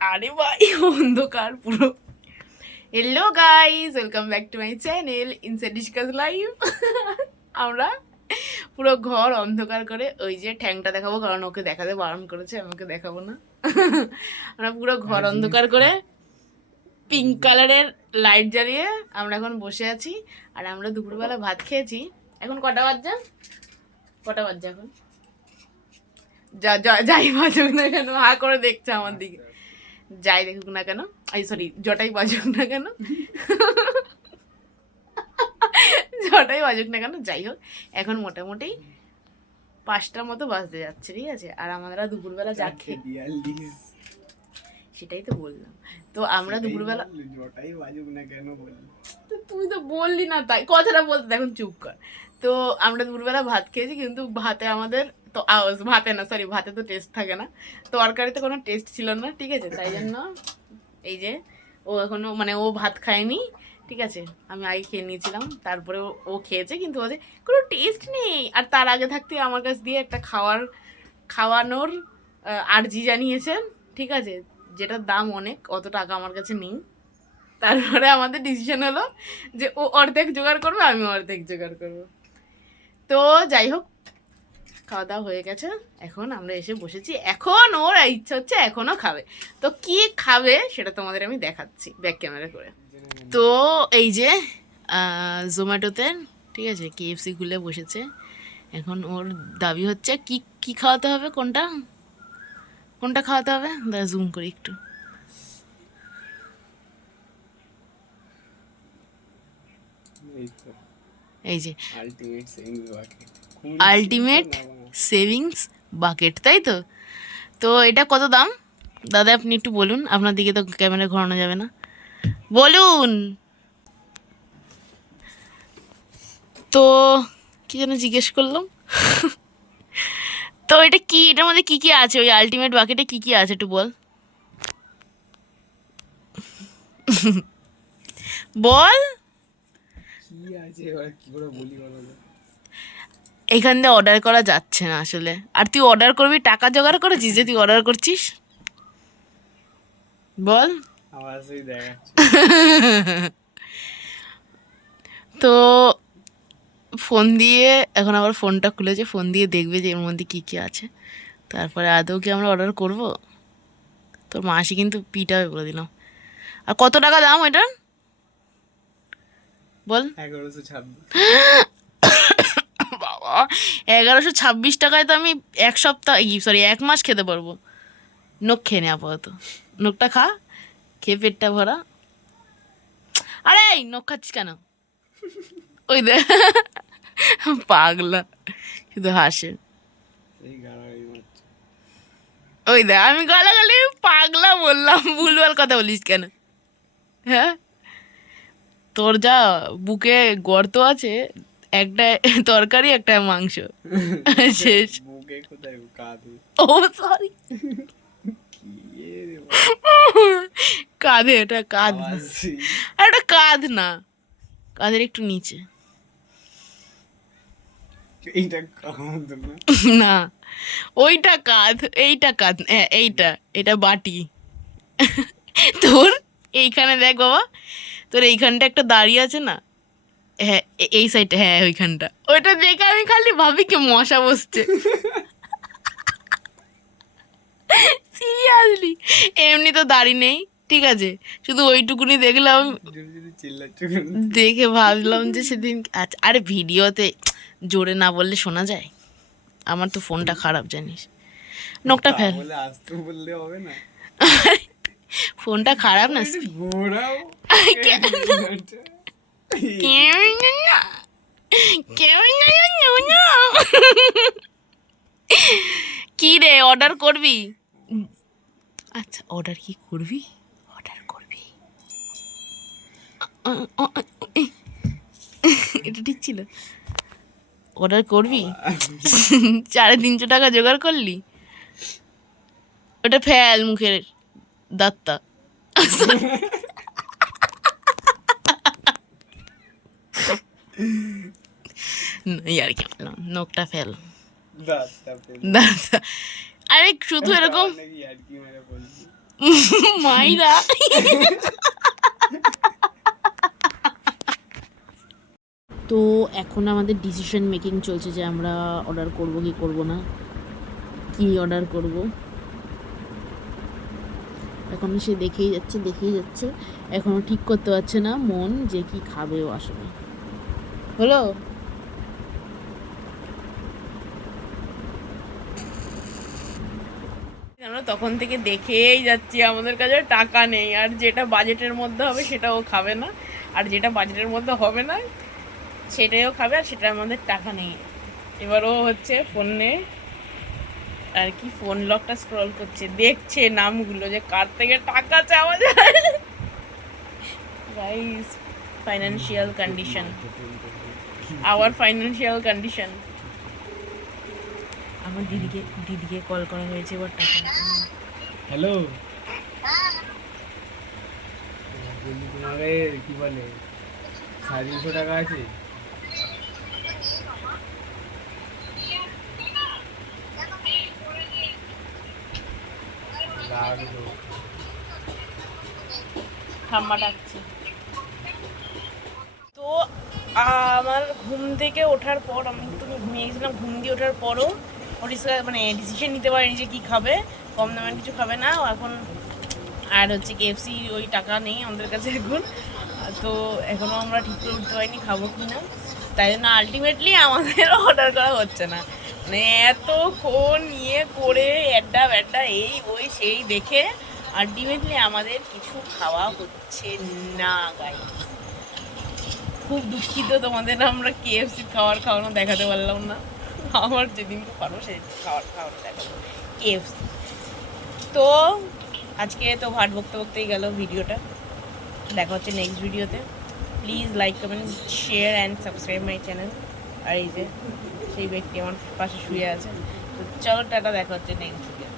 আরে ভাই অন্ধকার পুরো। Hello guys, welcome back to my channel inside discuss live. আমরা পুরো ঘর অন্ধকার করে, ওই যে ঠ্যাংটা দেখাবো কারণ ওকে দেখাতে বারণ করেছে, আমাকে দেখাবো না। আমরা পুরো ঘর অন্ধকার করে পিঙ্ক কালারের লাইট জ্বালিয়ে আমরা এখন বসে আছি। আর আমরা দুপুরবেলা ভাত খেয়েছি। এখন কটা বাজছে? এখন যাই বাজুক না কেন, হা করে দেখছে আমার দিকে। যাই দেখুক না কেন, সরি জটাই বাজুক না কেন, জটাই বাজুক না কেন, যাই হোক এখন মোটামুটি 5টার মতো বাজতে যাচ্ছে, ঠিক আছে। আর আমরা দুপুরবেলা যা খেয়ে, সেটাই তো বললাম। তো আমরা দুপুরবেলা, জটাই বাজুক না কেন বললি? তুই তো বললি না, তাই কথাটা বলতে এখন চুপ কর। তো আমরা দুপুরবেলা ভাত খেয়েছি, কিন্তু ভাতে আমাদের তো ভাতে না, সরি ভাতে তো টেস্ট থাকে না, তরকারিতে কোনো টেস্ট ছিল না, ঠিক আছে। তাই জন্য এই যে ও এখনো মানে ও ভাত খায়নি, ঠিক আছে। আমি আগে খেয়ে নিয়েছিলাম, তারপরে ও খেয়েছে, কিন্তু ওদের কোনো টেস্ট নেই। আর তার আগে থাকতে আমার কাছ দিয়ে একটা খাওয়ানোর আর্জি জানিয়েছেন, ঠিক আছে, যেটার দাম অনেক, অত টাকা আমার কাছে নেই। তারপরে আমাদের ডিসিশন হলো যে ও অর্ধেক জোগাড় করবে, আমি অর্ধেক জোগাড় করবো। তো যাই হোক, খাওয়া দাওয়া হয়ে গেছে, এখন আমরা এসে বসেছি। এখন ওর ইচ্ছা হচ্ছে এখনও খাবে। তো কি খাবে সেটা তোমাদের আমি দেখাচ্ছি ব্যাক ক্যামেরা করে। তো এই যে জোম্যাটোতে, ঠিক আছে, KFC খুলে বসেছে। এখন ওর দাবি হচ্ছে কি কি খাওয়াতে হবে, কোনটা কোনটা খাওয়াতে হবে, দাঁড়া জুম করি একটু। এই যে আলটিমেট সেভিংস বাকেট, তাই তো। তো এটা কত দাম দাদা, আপনি একটু বলুন। আপনার দিকে তো ক্যামেরা ঘোরানো যাবে না, বলুন। তো কি যেন জিজ্ঞেস করলাম। তো এটা কি, এটার মধ্যে কি কি আছে, ওই আলটিমেট বাকেটে কি কি আছে একটু বল, বল। কি আছে এবার কি করে বলি বলো তো? এখান দিয়ে অর্ডার করা যাচ্ছে না আসলে। আর তুই অর্ডার করবি, টাকা জোগাড় করেছিস যে তুই অর্ডার করছিস, বল। আবার সেই দেখাচ্ছে। তো ফোন দিয়ে এখন আবার ফোনটা খুলেছে, ফোন দিয়ে দেখবে যে এর মধ্যে কী কী আছে, তারপরে আদৌ কি আমরা অর্ডার করব। তোর মাসি কিন্তু পিটাবে বলে দিলাম। আর কত টাকা দাম এটার বল? 1126। বাবা, 1126 টাকায় তো আমি এক সপ্তাহ, সরি 1 মাস খেতে পারবো। নোক খেয়ে নে আপাতত, নোকটা খা, খেয়ে পেটটা ভরা। আরে এই নোক খাচ্ছিস কেন? ওই দে, পাগলা শুধু হাসে। সেই গাড়াগাড়ি মারছে। ওই দে, আমি গালাগালি পাগলা বললাম, ভুলভাল কথা বলিস কেন? হ্যাঁ, তোর যা বুকে গর্ত আছে, একটা তরকারি একটা মাংস, শেষ। বুকে কোথায় কাঁধে? ও সরি, কি রে বাবা? কাঁধে, এটা কাঁধ না, আবার সেই আর এটা কাঁধ না, কাঁধের একটু নিচে। এইটা কাঁধ না? না, ওইটা কাঁধ, এইটা কাঁধ, হ্যাঁ এইটা, এটা বাটি। তোর এইখানে দেখ বাবা, তোর এইখানটা একটা দাঁড়িয়ে আছে না, হ্যাঁ এই সাইডটা, হ্যাঁ ওইখানটা, ওইটা দেখে আমি খালি ভাবি কি মশা বসছে। সিরিয়াসলি, এমনি তো দাড়ি নেই, ঠিক আছে, শুধু ওইটুকুনি দেখলাম, যদি চিল্লাচ্ছ কেন? দেখে ভাবলাম যে সেদিন, আচ্ছা আরে ভিডিওতে জোরে না বললে শোনা যায়, আমার তো ফোনটা খারাপ জানিস, নোকটা ফেল। বলে আসতে বললে হবে না? ফোনটা খারাপ না, ঘোরাও কি রে, অর্ডার করবি? আচ্ছা অর্ডার কি করবি, অর্ডার করবি, এটা ঠিক ছিল, অর্ডার করবি? 350 টাকা জোগাড় করলি, ওটা ফেল মুখের দাঁতটা। আর কি বললাম, নোকটা ফেল, দাঁতটা। আরে শুধু এরকম, মাইরা তো এখন আমাদের ডিসিশন মেকিং চলছে যে আমরা অর্ডার করব কি করব না, কি অর্ডার করব। এখন সে দেখেই যাচ্ছে, এখনো ঠিক করতে পারছে না মন যে কি খাবে ও আসলে। হলো আমরা তখন থেকে দেখেই যাচ্ছি, আমাদের কাছে টাকা নেই, আর যেটা বাজেটের মধ্যে হবে সেটাও খাবে না, আর যেটা বাজেটের মধ্যে হবে না সেটাও খাবে, আর সেটা আমাদের টাকা নেই। এবারও হচ্ছে ফোনে আর কি ফোন লকটা স্ক্রল করছে, দেখছে নামগুলো যে কার থেকে টাকা চাওয়া যায়। Guys, financial condition, our financial condition. আমার দিদিকে কল করা হয়েছে, এবার টাকা হ্যালো, বলছি তোমাকে কি বলে 350 টাকা আছে? দাঁড়াবে তো। ঠাম্মা ডাকছে। তো আমার ঘুম থেকে ওঠার পর, আমি একটু ঘুমিয়ে গেছিলাম, ঘুম দিয়ে ওঠার পরও মানে ডিসিশন নিতে পারিনি যে কী খাবে, কম দামের কিছু খাবে না ও এখন। আর হচ্ছে KFC ওই টাকা নেই আমাদের কাছে এখন, তো এখনও আমরা ঠিক করে উঠতে পারিনি খাবো কি না, তাই জন্য আলটিমেটলি আমাদের অর্ডার করা হচ্ছে না। মানে এতক্ষণ নিয়ে করে অ্যাড্ডা ব্যাড্ডা এই ওই সেই দেখে আলটিমেটলি আমাদের কিছু খাওয়া হচ্ছে না গাইস। খুব দুঃখিত তোমাদের আমরা KFC খাওয়ানো দেখাতে পারলাম না। আমার যেদিনকে পারবো সেদিন খাওয়ানো দেখাবো KFC। তো আজকে তো ভাট বকতে বকতেই গেল ভিডিওটা, দেখা হচ্ছে নেক্সট ভিডিওতে। Please like comment share and subscribe my চ্যানেল। আর এই যে সেই ব্যক্তি আমার পাশে শুয়ে আছে, তো চলো টাটা, দেখা হচ্ছে নেক্সট ভিডিও।